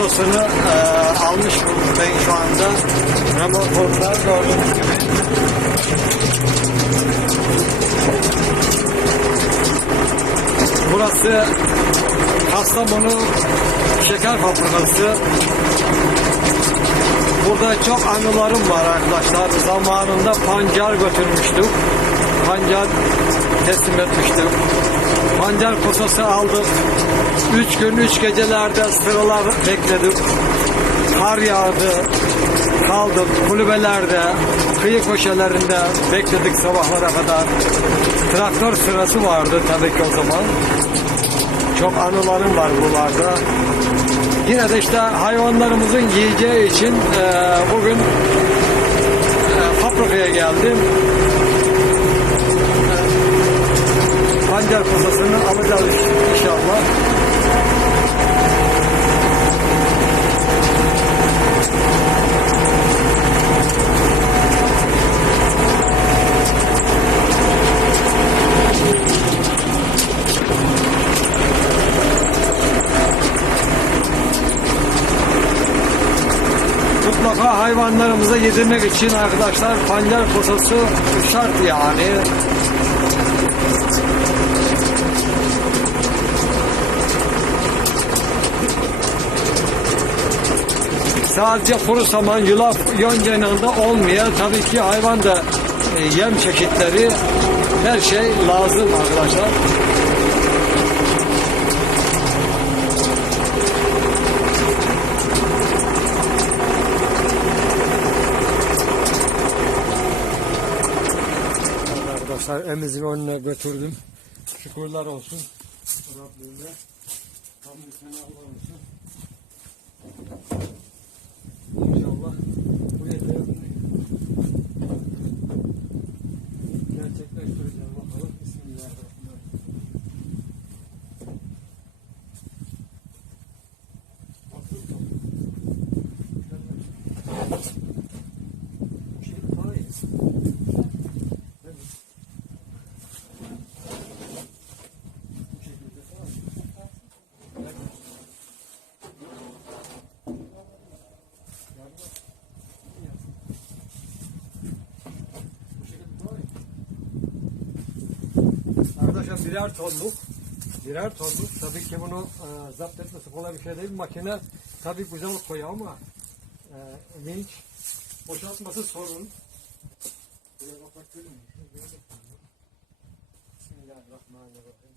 pasosunu e, almış bulunmaktayım şu anda. Remorklar gördüğünüz gibi. Burası Kastamonu Şeker Fabrikası. Burada çok anılarım var arkadaşlar. Zamanında pancar götürmüştük. Pancar teslim etmiştim. Pancar posası aldık. Üç gün, üç gecelerde sıralar bekledik. Kar yağdı. Kaldık kulübelerde, kıyı köşelerinde bekledik sabahlara kadar. Traktör sırası vardı tabii ki o zaman. Çok anılarım var buralarda. Yine de işte hayvanlarımızın yiyeceği için e, bugün e, fabrikaya geldim. Pancar posasını alacağız inşallah. Mutlaka hayvanlarımıza yedirmek için arkadaşlar pancar posası şart yani. Sadece kuru saman, yulaf, yoncanında olmuyor. Tabii ki hayvan da e, yem çeşitleri her şey lazım arkadaşlar. Emizin önüne götürdüm. Şükürler olsun. Rabbime. Hamdü senalar olsun. İnşallah bu hedefini gerçekleştireceğim bakalım. Bismillahirrahmanirrahim. Bu şey daha iyi. Evet. Bu şekilde tamam mı? Evet. Bu şekilde daha iyi. Arkadaşlar birer tonluk birer tonluk tabii ki bunu e, zapt etmesi kolay bir şey değil. Makine tabii güzel koyuyor ama e, vinç boşaltması sorun. Bismillahirrahmanirrahim.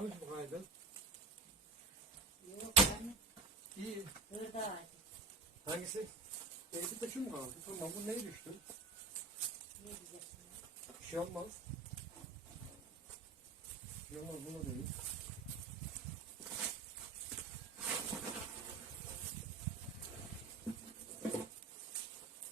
Yanlış mı kaydın? Yok yani İyi. hırda ağacı. Hangisi? Elbette şu mu kaldı? Tamam bu neye düştü? Ne diyeceksin? Bir şey olmaz. Bir şey olmaz buna değil.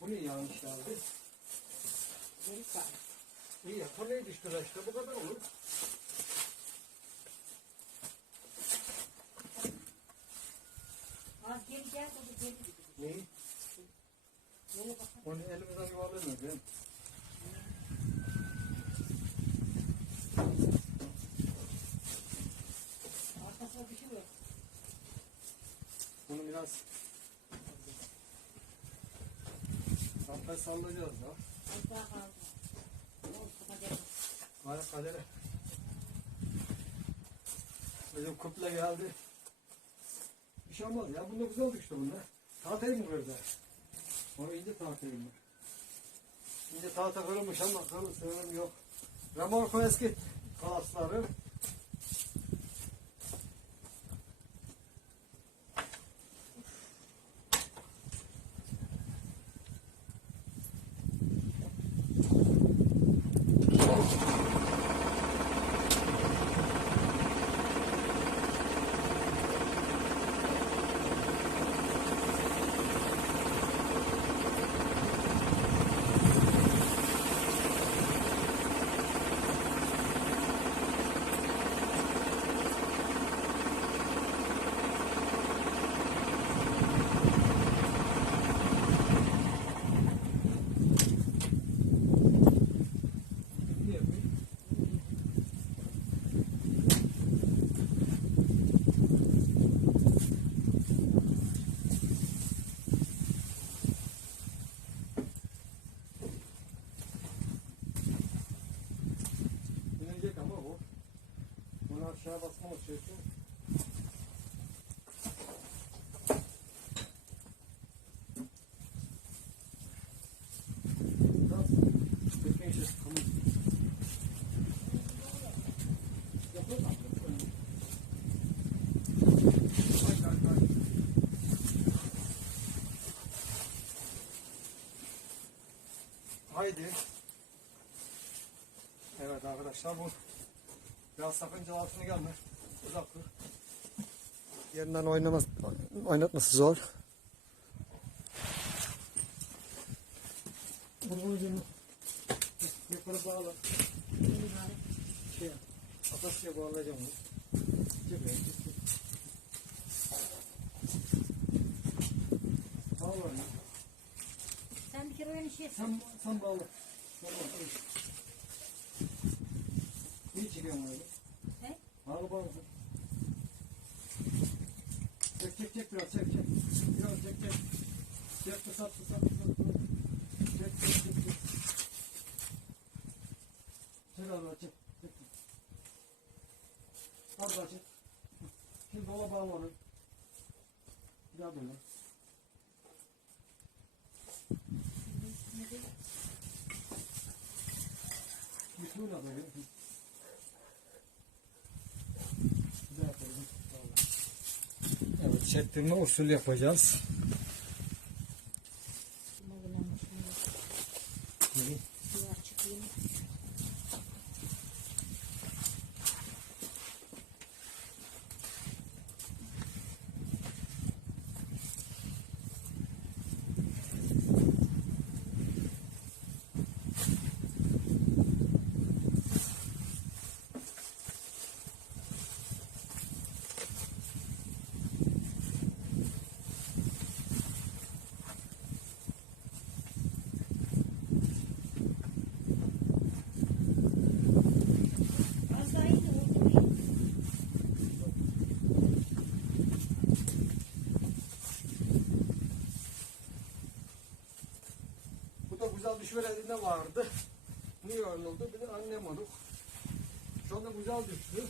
Bu ne yanlış geldi? Geri sağ. İyi ya, neye düştü işte bu kadar olur. Onu elimizden yuvarlayamıyoruz ya. Arkasına bir şey yok. Bunu biraz Sampay sallayacağız ya. Sampay kaldı. Var kadere. Bizim kuple geldi. Bir şey olmaz ya. Bunda güzel düştü bunda. Tahtayı mı koyacağız? O ince tahtayı mı? İnce tahta kırılmış ama kalın sığırım yok. Remorko eski kalasları. Ne yapayım? İnecek ama bu. Bunu aşağı basmamak için. Nasıl? Bekleyin işte. Tamam. Yapalım mı? Hayır, hayır, hayır. Haydi. Evet arkadaşlar bu biraz sakıncalı altına gelme. Uzak dur. Yerinden oynaması, oynatması zor. Bunu ucunu yukarı bağla. Şey, atasıya bağlayacağım bunu. Cebine git. Bağla onu. Sen Sen, sen bağla. Sen bağla. İyi çekiyorsun öyle. Ne? Bağla bağla. Daha yapalım. Evet, çektirme usul yapacağız. Sular çıkıyor. Az daha iyi de oldu mu? Bu da güzel düşver elinde vardı. Niye öyle oldu? Bir de anlamadık. Şu anda güzel düştü.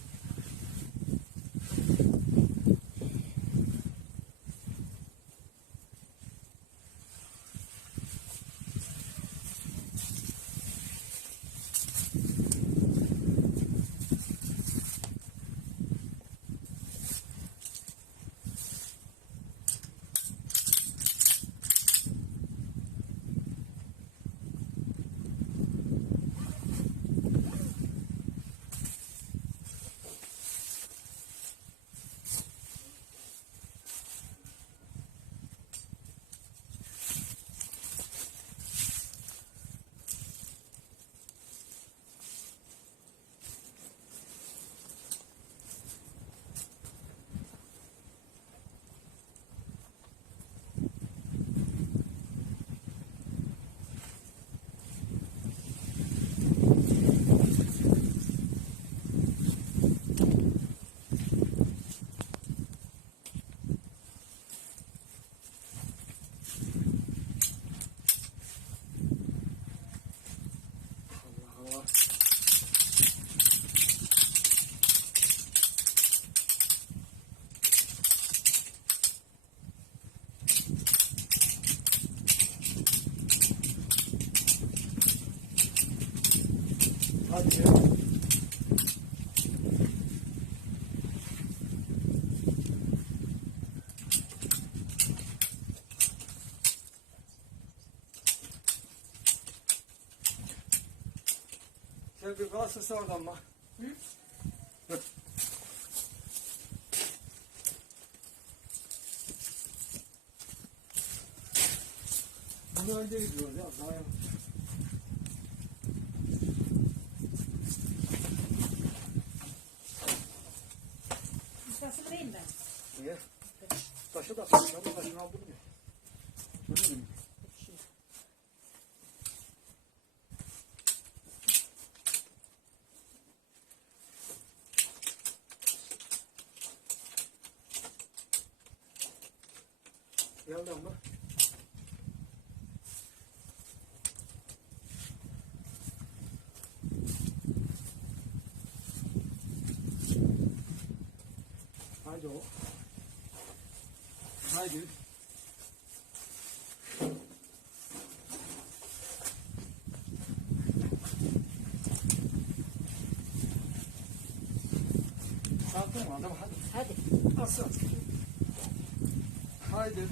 Sen bir kalsın oradan bak. Hı? Bunu önce gidiyoruz ya. Daha yavaş. Nasıl vereyim ben? Niye? Taşı da taşı. Ben bu taşını aldım ya. Görüyor musun? Geldi ama. Haydi o. Haydi. Sakin ol adam hadi. Hadi. Asıl. Haydi.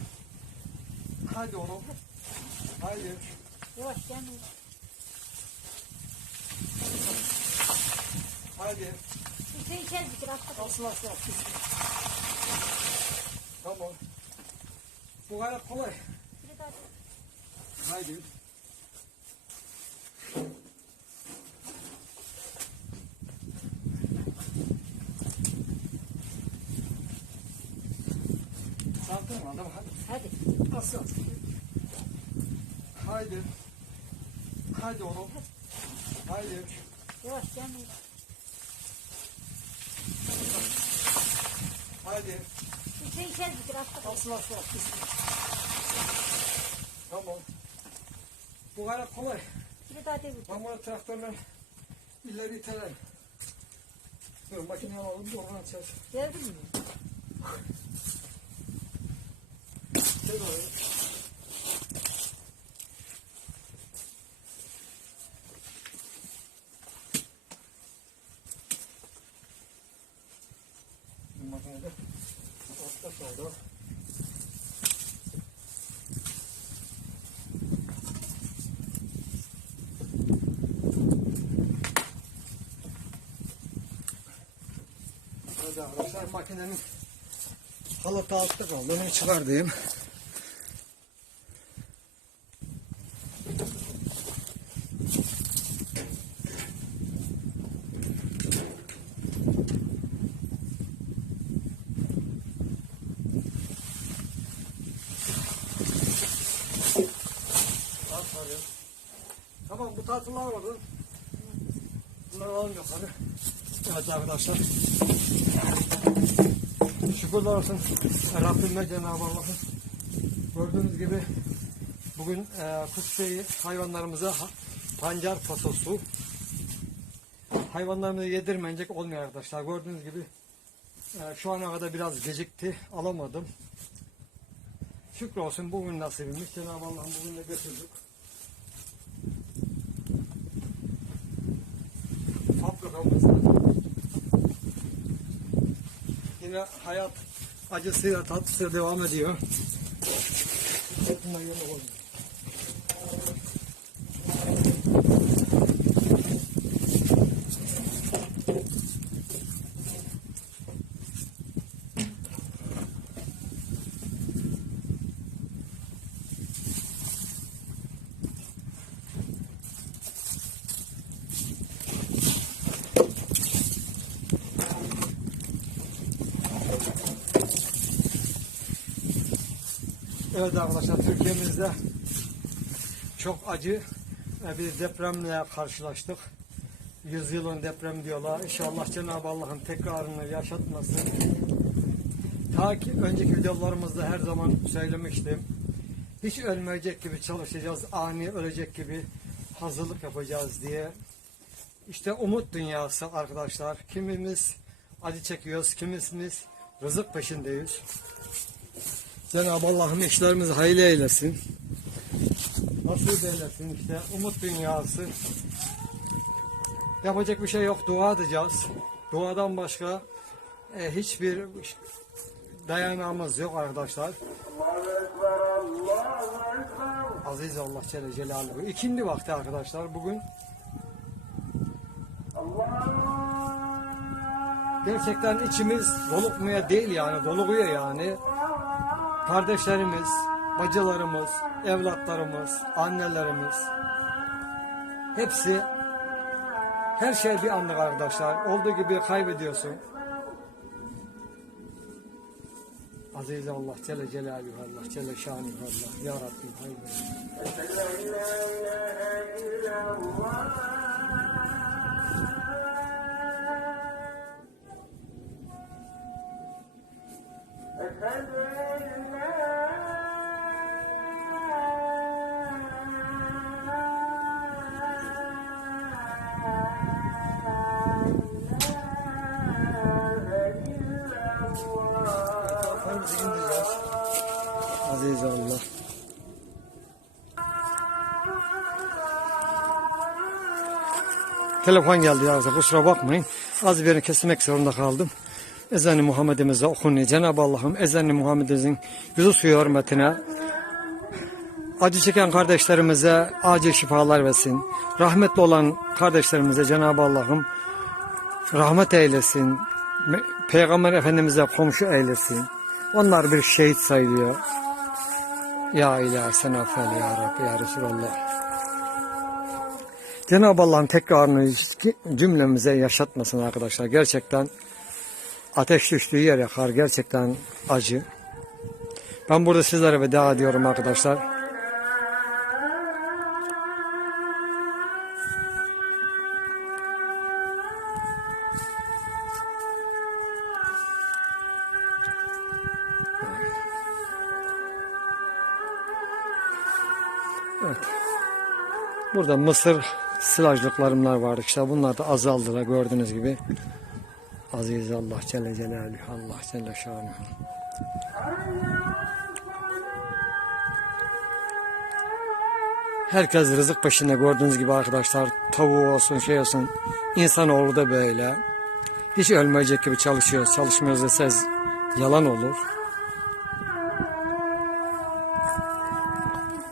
Haydi oğlum. Haydi. Yavaş gel. Haydi. Şey içer bir kere atla. Asıl asıl asıl. Tamam. Bu gayet kolay. Haydi. Sakin ol adam hadi. Hadi. Asıl. Haydi. Haydi oğlum. Haydi. Yavaş gel. Haydi. Bir şey içer bir kere atla. Asıl asıl asıl. Tamam. Bu gayet kolay. Bir de hadi. Ben bunu traktörle ileri iterim. Dur makineyi alalım da oradan açacağız. Gördün mü? Şey oraya. Bu makinede Hadi arkadaşlar makinenin halatı altta kaldı. Onu çıkardayım. Aferin. Tamam bu tatlılar vardı. Bunları alalım yukarı. Evet arkadaşlar. Şükürler olsun Rabbime Cenab-ı Allah'ın. Gördüğünüz gibi bugün e, kutseyi hayvanlarımıza ha- pancar pasosu hayvanlarımıza yedirmeyecek olmuyor arkadaşlar. Gördüğünüz gibi e, şu ana kadar biraz gecikti. Alamadım. Şükür olsun bugün nasibimiz. Cenab-ı Allah'ın bugün de götürdük. Yine hayat acısıyla tatlısıyla devam ediyor. Bundan yana olmuyor. Evet arkadaşlar Türkiye'mizde çok acı bir depremle karşılaştık. Yüzyılın deprem diyorlar. İnşallah Cenab-ı Allah'ın tekrarını yaşatmasın. Ta ki önceki videolarımızda her zaman söylemiştim. Hiç ölmeyecek gibi çalışacağız, ani ölecek gibi hazırlık yapacağız diye. İşte umut dünyası arkadaşlar. Kimimiz acı çekiyoruz, kimimiz rızık peşindeyiz. Cenab-ı Allah'ım işlerimizi hayırlı eylesin. Nasip eylesin işte umut dünyası. Yapacak bir şey yok. Dua edeceğiz. Duadan başka e, hiçbir dayanağımız yok arkadaşlar. Aziz Allah Celle Celaluhu. İkindi vakti arkadaşlar bugün. Gerçekten içimiz dolukmuyor değil yani doluyor yani. Kardeşlerimiz, bacılarımız, evlatlarımız, annelerimiz hepsi her şey bir anlık arkadaşlar. Olduğu gibi kaybediyorsun. Aziz Allah Celle Celaluhu Allah Celle Şanuhu Allah Ya Rabbim hayır. Aziz. Telefon geldi ya kusura bakmayın. Az birini kesmek zorunda kaldım. Ezan-ı Muhammed'imize okunuyor. Cenab-ı Allah'ım ezan-ı Muhammed'imizin yüzü suyu hürmetine acı çeken kardeşlerimize acil şifalar versin. Rahmetli olan kardeşlerimize Cenab-ı Allah'ım rahmet eylesin. Peygamber Efendimiz'e komşu eylesin. Onlar bir şehit sayılıyor. Ya ilahe sen affeyle ya Rabbi ya Resulallah. Cenab-ı Allah'ın tekrarını cümlemize yaşatmasın arkadaşlar. Gerçekten ateş düştüğü yer yakar. Gerçekten acı. Ben burada sizlere veda ediyorum arkadaşlar. Evet. Burada mısır silajlıklarımlar var işte bunlar da azaldılar gördüğünüz gibi. Aziz Allah Celle Celaluhu Allah Celle Şanuhu. Herkes rızık peşinde gördüğünüz gibi arkadaşlar tavuğu olsun şey olsun insanoğlu da böyle. Hiç ölmeyecek gibi çalışıyoruz. Çalışmıyoruz deseniz yalan olur.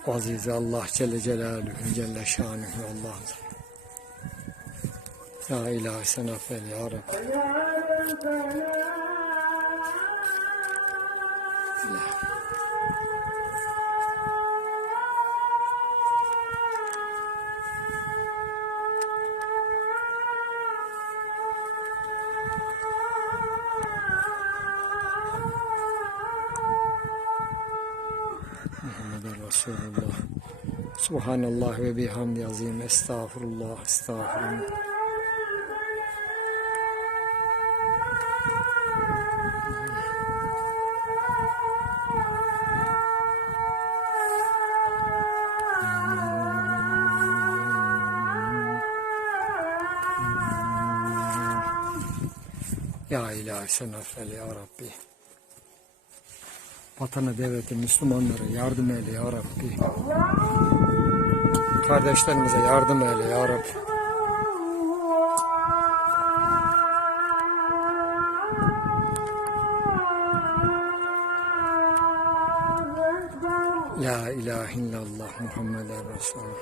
Aziz Allah Celle Celaluhu Celle Şanuhu Allah. Ya ilahe sen affeyle ya Rabbi. Resulullah. Subhanallah ve bihamdi azim. Estağfurullah. Estağfurullah. Ya ilahi sen affeyle ya Rabbi. Vatana, devlete, Müslümanlara yardım eyle ya Rabbi. Kardeşlerimize yardım eyle ya Rabbi. La ilahe illallah Muhammeden Resulullah.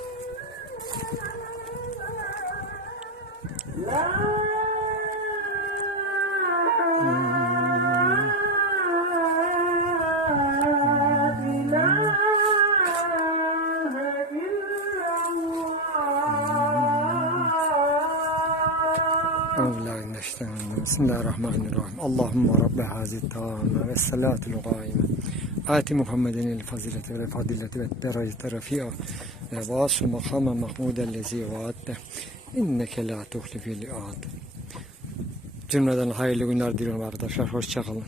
Bismillahirrahmanirrahim. Allahümme Rabbe hazit tâme ve salâtul gâime. Ati Muhammeden el fazilete ve fadilete ve derecete rafi'a ve vasul makama mahmuden lezi vaatte. İnneke la tuhlifil iad. Cümleden hayırlı günler diliyorum arkadaşlar. Hoşçakalın.